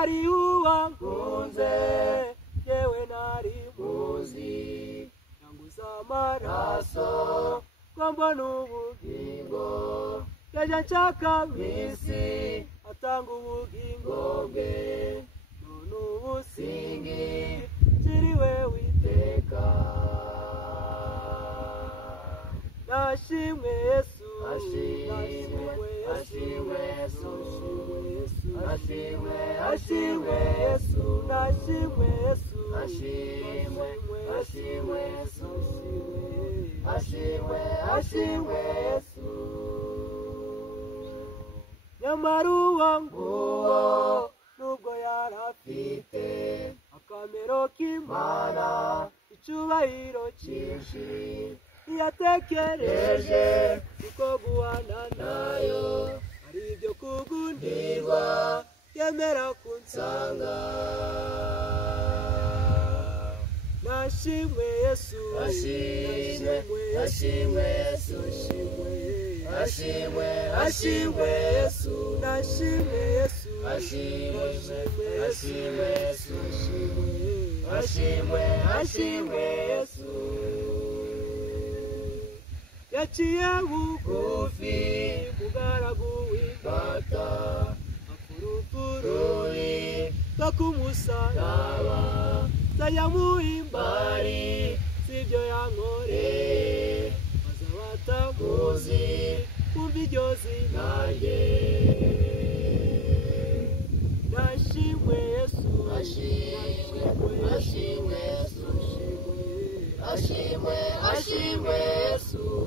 hari uwankunze yewe nari muzi yanguza amaraso ngo mbone ubugingo yaje nshaka mwisi atanga ubugingo bwe none ubusingi kiriwe witeka nashimwe Yesu ashimwe Yesu ashimwe Yesu nashimwe Yesu ashimwe Yesu ashimwe Yesu nyamara uwanguwo nubwo yarafite akamero k'Imana icyubahiro cyinshi yatekereje uko guhana nayo ari ibyo kugundirwa yemera kunsanga nashimwe Yesu ashimwe Yesu ashimwe Yesu nashimwe Yesu ashimwe Yesu yaciye bugufi mugaragu w'imbata afurufururi kakumusaraba sayamuhimbari sibyo yankoreye maze abatamuzi kumva iryo zina rye nashimwe Yesu ashimwe Yesu ashimwe Yesu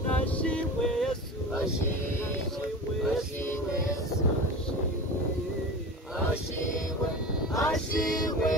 nashimwe Yesu ashimwe Yesu ashimwe